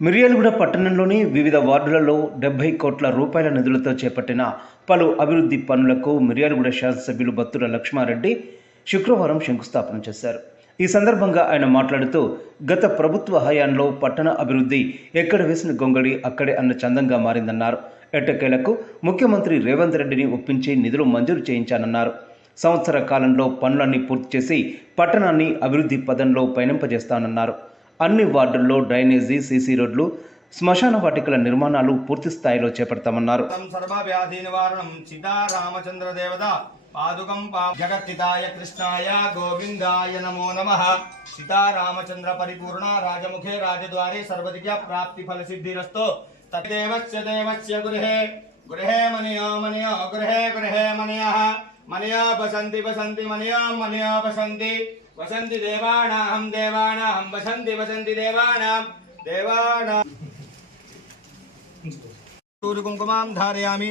మిర్యాలగూడ పట్టణంలోని వివిధ వార్డులలో 70 కోట్ల రూపాయల నిధులతో చేపట్టిన పలు అభివృద్ధి పనులకు మిర్యాలగూడ శాసనసభ్యులు బత్తుల లక్ష్మారెడ్డి శుక్రవారం శంకుస్థాపన చేశారు. ఈ సందర్భంగా ఆయన మాట్లాడుతూ, గత ప్రభుత్వ హయాంలో పట్టణ అభివృద్ధి ఎక్కడ వేసిన గొంగళి అక్కడే అన్న చందంగా మారిందన్నారు. ఎట్టకేలకు ముఖ్యమంత్రి రేవంత్ రెడ్డిని ఒప్పించి నిధులు మంజూరు చేయించానన్నారు. సంవత్సర కాలంలో పనులన్నీ పూర్తి చేసి పట్టణాన్ని అభివృద్ధి పదంలో పయనింపజేస్తానన్నారు. అన్ని వార్డుల్లో డ్రైనేజీ, సీసీ రోడ్లు, శ్మశాన వాటికల నిర్మాణాలు పూర్తి స్థాయిలో చేపడతామన్నారు. సర్వవ్యాధి నివారణం సీతారామచంద్ర దేవత పాదుకం జగత్తితాయ కృష్ణాయ గోవిందాయ నమో నమః. సీతారామచంద్ర పరిపూర్ణ రాజముఖే రాజద్వారే సర్వదిక్య ప్రాప్తి ఫల సిద్ధిరస్తో. తదేవస్య దేవస్య గృహే గృహే మనయో మనయో గృహే గృహే మనయః మనయో వసంతి వసంతి మనయో మనయో వసంతి వసంతి దేవానాం దేవానాం వసంతి వసంతి దేవానాం దేవానాం. కుంకుమాం ధారయామి,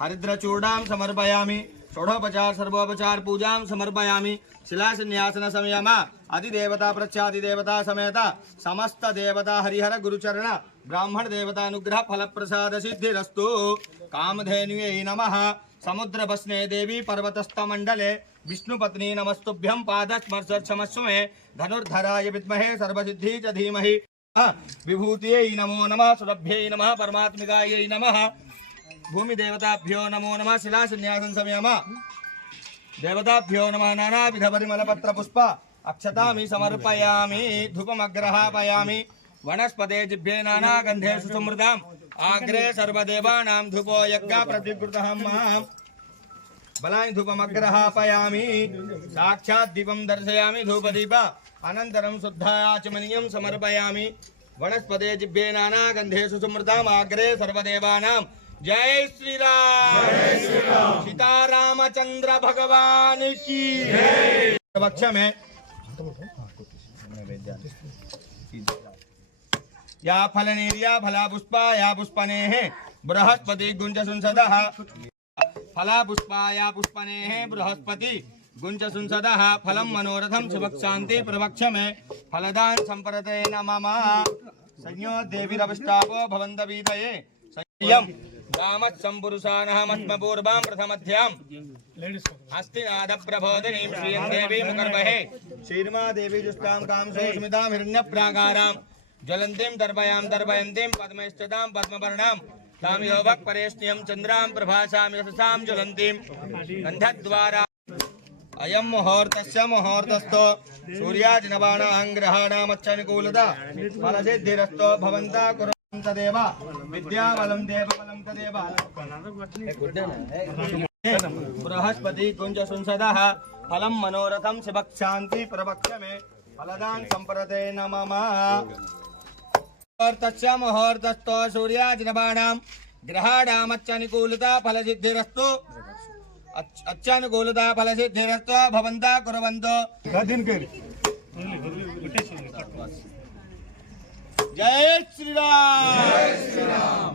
హరిద్రచూడాం సమర్పయామి, షోడోపచార సర్వోపచార పూజాం సమర్పయామి. శిలాసన్యాసన సంయమ అధిదేవతా ప్రత్యాధిదేవతా సమేత సమస్త దేవతా హరిహర గురుచరణ బ్రాహ్మణ దేవతానుగ్రహ ఫలప్రసాద సిద్ధిరస్తు. కామధేనుయై నమః. సముద్రభస్నే దేవి పర్వతస్థమండలే విష్ణుపత్ని నమస్తుభ్యం పాదస్మర్శమస్మే ధనుర్ధరాయ విద్మహే సర్వసిద్ధి చ ధీమహి. విభూతియై నమో నమః. సురభ్యై నమః. పరమాత్మికాయై నమః. భూమిదేవతాభ్యో నమో నమః. శిలాసన్యాసం సంయమ దేవతాభ్యో నమః. నానావిధ పరిమళపత్ర పుష్ప అక్షతామి సమర్పయామి. ధూపమగ్రహాపయామి. వనస్పతే జిభ్యే నానాగంధేషు సమృతాం ఆగ్రే సర్వదేవానాం ధూపో యజ్ఞ ప్రతిగృతః మాం. బలాని ధూపమగ్రహాపయామి. సాక్షాత్ దీపం దర్శయామి. ధూపదీప అనంతరం శుద్ధాచమనీయం సమర్పయామి. వనస్పతే జిభ్యే నానాగంధేషు సమృతాం ఆగ్రే సర్వదేవానాం. జై శ్రీరామ్. సీతారామచంద్ర భగవాన్ की वक्ष में या फलनेर्या फला पुष्पा या पुष्पनेः बृहस्पति गुंजसुंसदः. फला पुष्पा या पुष्पनेः बृहस्पति गुंजसुंसदः. फलं मनोरथं शुभक्षान्ति प्रवक्ष में फलदान संपरते नमः. संयो देवीरविष्टापो भवन्त वीतये संयम गामत् संपुरुषानः मत्मपूर्वां प्रथमध्यां अस्तिनाद प्रबोधिनीं श्रियं देवी मुकर्वहे. श्रीर्मा देवी जुष्टां कांसो स्मितां हिरण्यप्राकारां ज्वलन्तीं दर्पयां दर्पयन्तीं पद्मैश्चतां पद्मवर्णां तां योवक् परेष्ण्यं चन्द्रां प्रभासां यशसां ज्वलन्तीं गन्धद्वारा. अयं मुहूर्तस्य मुहूर्तस्थो सूर्याजिनबाणां ग्रहाणामच्छनुकूलता फलसिद्धिरस्तो भवन्ता तदेव विद्याबलं देवबलं तदेव. बृहस्पति कुंजसुंसदः. फलं मनोरथं शिवक्षान्ति प्रवक्ष में फलदान संप्रते नमः. मुहूर्तस्य मुहूर्तस्थो सूर्याजिनबाणां ग्रहाणामच्छनुकूलता फलसिद्धिरस्तु. अच्छानुकूलता फलसिद्धिरस्तु भवन्ता कुर्वन्तु. जय श्री राम. जय श्री राम.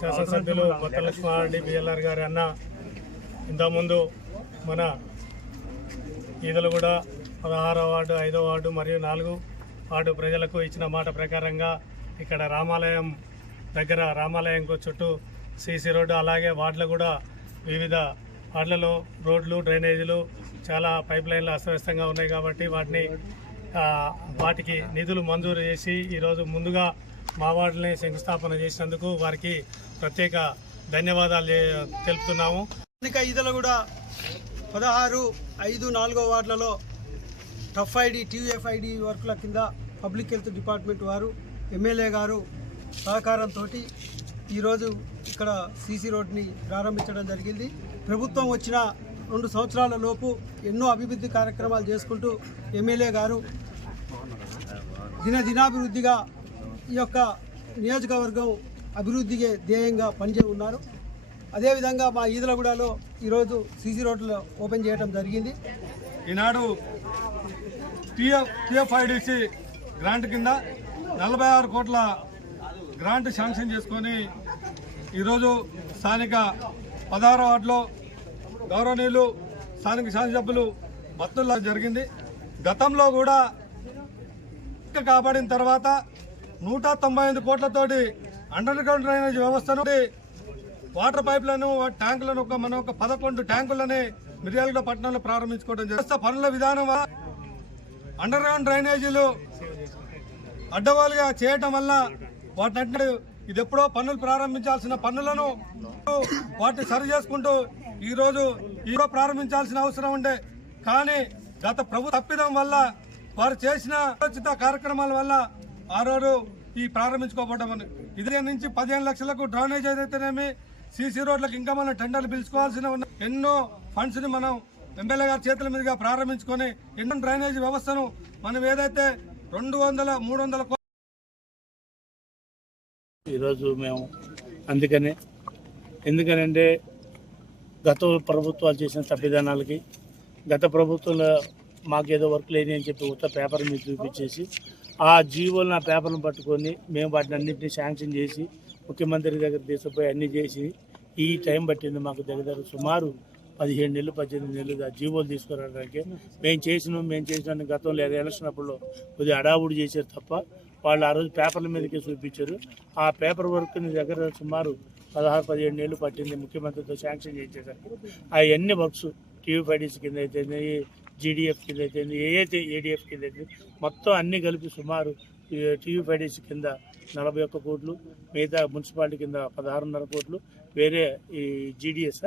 శాసనసభ్యులు బత్తుల లక్ష్మారెడ్డి బిఎల్ఆర్ గారి అన్న ఇంతకుముందు మన ఈదలగూడ 16వ వార్డు, 5వ వార్డు మరియు 4వ వార్డు ప్రజలకు ఇచ్చిన మాట ప్రకారంగా ఇక్కడ రామాలయం దగ్గర రామాలయంకు చుట్టూ సీసీ రోడ్డు, అలాగే వార్డులు కూడా వివిధ వార్డులలో రోడ్లు, డ్రైనేజీలు, చాలా పైప్ లైన్లు అస్తవ్యస్తంగా ఉన్నాయి. కాబట్టి వాటికి నిధులు మంజూరు చేసి ఈరోజు ముందుగా మా వార్డుని శంకుస్థాపన చేసినందుకు వారికి ప్రత్యేక ధన్యవాదాలు తెలుపుతున్నాము. ఈదలగూడ 16, 5, 4వ వార్డులలో టఫ్ ఐడి, TUFID వర్కుల కింద పబ్లిక్ హెల్త్ డిపార్ట్మెంట్ వారు, ఎమ్మెల్యే గారు సహకారంతో ఈరోజు ఇక్కడ సీసీ రోడ్ని ప్రారంభించడం జరిగింది. ప్రభుత్వం వచ్చిన 2 సంవత్సరాల లోపు ఎన్నో అభివృద్ధి కార్యక్రమాలు చేసుకుంటూ ఎమ్మెల్యే గారు దినాభివృద్ధిగా ఈ యొక్క నియోజకవర్గం అభివృద్ధికి ధ్యేయంగా పనిచేసి ఉన్నారు. అదేవిధంగా మా ఈదలగూడలో ఈరోజు సీసీ రోడ్లు ఓపెన్ చేయడం జరిగింది. ఈనాడు టిఎఫ్ఐడిసి గ్రాంట్ కింద 46 కోట్ల గ్రాంట్ శాంక్షన్ చేసుకొని ఈరోజు స్థానిక 16వ వార్డులో గౌరవనీయులు స్థానిక శాసనసభ్యులు బత్తుల్లా జరిగింది. గతంలో కూడా కాపాడిన తర్వాత 195 కోట్లతోటి అండర్ గ్రౌండ్ డ్రైనేజ్ వ్యవస్థను, వాటర్ పైప్లను, ట్యాంకులను మనం ఒక 11 ట్యాంకులని మిర్యాలగూడ పట్టణంలో ప్రారంభించుకోవడం జరిగింది. పనుల విధానం అండర్ గ్రౌండ్ డ్రైనేజీలు అడ్డగోలుగా చేయటం వల్ల వాటిని ఇది ఎప్పుడో పనులు ప్రారంభించాల్సిన పనులను వాటిని సరి చేసుకుంటూ ఈరోజు ప్రారంభించాల్సిన అవసరం ఉండే, కానీ గత ప్రభుత్వ తప్పిదం వల్ల వారు చేసిన ఆలోచిత కార్యక్రమాల వల్ల ఆ రోజు ఈ ప్రారంభించుకోవడం. ఇది నుంచి 15 లక్షలకు డ్రైనేజ్ ఏదైతేనేమి, సీసీ రోడ్లకు ఇంకా మనం టెండర్లు పిలుచుకోవాల్సిన ఉన్న ఎన్నో ఫండ్స్ ని మనం ఎమ్మెల్యే గారి చేతుల మీదుగా ప్రారంభించుకొని ఎన్నో డ్రైనేజ్ వ్యవస్థను మనం ఏదైతే 200, 300 ఈరోజు మేము ఎందుకనంటే గత ప్రభుత్వాలు చేసిన తప్పిదానాలకి, గత ప్రభుత్వంలో మాకేదో వర్క్ లేని అని చెప్పి ఉత్త పేపర్ మీద చూపించేసి ఆ జీవోలను ఆ పేపర్లను పట్టుకొని మేము వాటిని అన్నింటినీ శాంక్షన్ చేసి ముఖ్యమంత్రి దగ్గర తీసుకుపోయి అన్నీ చేసి ఈ టైం పట్టింది మాకు. దగ్గర సుమారు 17 నెలలు 18 నెలలు ఆ జీవోలు తీసుకురావడానికి. మేము చేసిన గతంలో ఎలక్షన్ అప్పుడు కొద్దిగా అడావుడి చేశారు తప్ప వాళ్ళు ఆ రోజు పేపర్ల మీదకే చూపించారు. ఆ పేపర్ వర్క్ దగ్గర సుమారు 16-17 నెలలు పట్టింది ముఖ్యమంత్రితో శాంక్షన్ చేసేసరికి. అవన్నీ వర్క్స్ టీయూఫైడీసీ కింద అయితే, జీడీఎఫ్ కింద అయితే, ఏడీఎఫ్ కింద అయితే మొత్తం అన్నీ కలిపి సుమారు టీయూఫైడీసీ కింద 41 కోట్లు, మిగతా మున్సిపాలిటీ కింద 16.5 కోట్లు, వేరే ఈ జీడీఎస్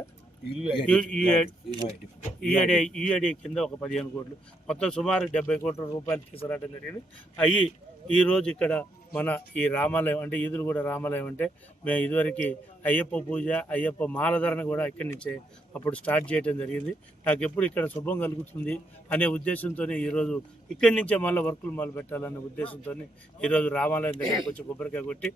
ఈఐడి కింద ఒక 15 కోట్లు, మొత్తం సుమారు 70 కోట్ల రూపాయలు తీసుకురావడం జరిగింది. అవి ఈరోజు ఇక్కడ మన ఈ రామాలయం అంటే ఈదురుగూడ రామాలయం అంటే మేము ఇదివరకు అయ్యప్ప పూజ, అయ్యప్ప మాలధారణ కూడా ఇక్కడి నుంచే అప్పుడు స్టార్ట్ చేయడం జరిగింది. నాకు ఎప్పుడు ఇక్కడ శుభం కలుగుతుంది అనే ఉద్దేశంతో ఈరోజు ఇక్కడి నుంచే మళ్ళీ వర్కులు మొదలు పెట్టాలనే ఉద్దేశంతో ఈరోజు రామాలయం దగ్గరికి వచ్చి కొబ్బరికాయ కొట్టి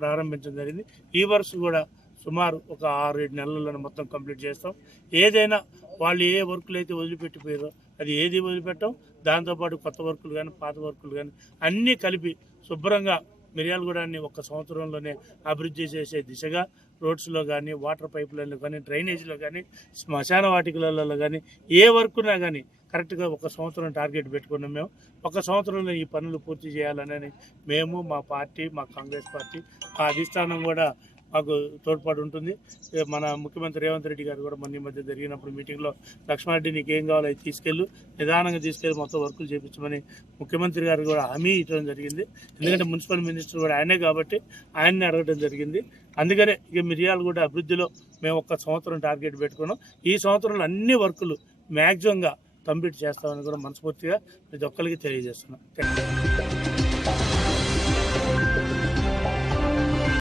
ప్రారంభించడం జరిగింది. ఈ వర్క్స్ కూడా సుమారు ఒక 6-7 నెలలను మొత్తం కంప్లీట్ చేస్తాం. ఏదైనా వాళ్ళు ఏ వర్కులు అయితే వదిలిపెట్టిపోయారో అది ఏది వదిలిపెట్టాం, దాంతోపాటు కొత్త వర్కులు కానీ పాత వర్కులు కానీ అన్నీ కలిపి శుభ్రంగా మిర్యాలగూడని ఒక సంవత్సరంలోనే అభివృద్ధి చేసే దిశగా రోడ్స్లో కానీ, వాటర్ పైపులలో కానీ, డ్రైనేజీలో కానీ, శ్మశాన వాటికలలో కానీ ఏ వర్కున్నా కానీ కరెక్ట్గా ఒక సంవత్సరం టార్గెట్ పెట్టుకున్నాం. మేము ఒక సంవత్సరంలో ఈ పనులు పూర్తి చేయాలని మేము, మా పార్టీ, మా కాంగ్రెస్ పార్టీ, మా అధిష్టానం కూడా మాకు తోడ్పాటు ఉంటుంది. మన ముఖ్యమంత్రి రేవంత్ రెడ్డి గారు కూడా మొన్న మధ్య జరిగినప్పుడు మీటింగ్లో లక్ష్మారెడ్డి నీకు ఏం కావాలో అది తీసుకెళ్ళు, నిదానంగా తీసుకెళ్ళి మొత్తం వర్కులు చేయించమని ముఖ్యమంత్రి గారు కూడా హామీ ఇవ్వడం జరిగింది. ఎందుకంటే మున్సిపల్ మినిస్టర్ కూడా ఆయనే కాబట్టి ఆయన్ని అడగడం జరిగింది. అందుకనే ఇక మిర్యాలగూడ అభివృద్ధిలో మేము ఒక సంవత్సరం టార్గెట్ పెట్టుకున్నాం. ఈ సంవత్సరంలో అన్ని వర్కులు మ్యాక్సిమంగా కంప్లీట్ చేస్తామని కూడా మనస్ఫూర్తిగా ప్రతి ఒక్కరికి తెలియజేస్తున్నాం.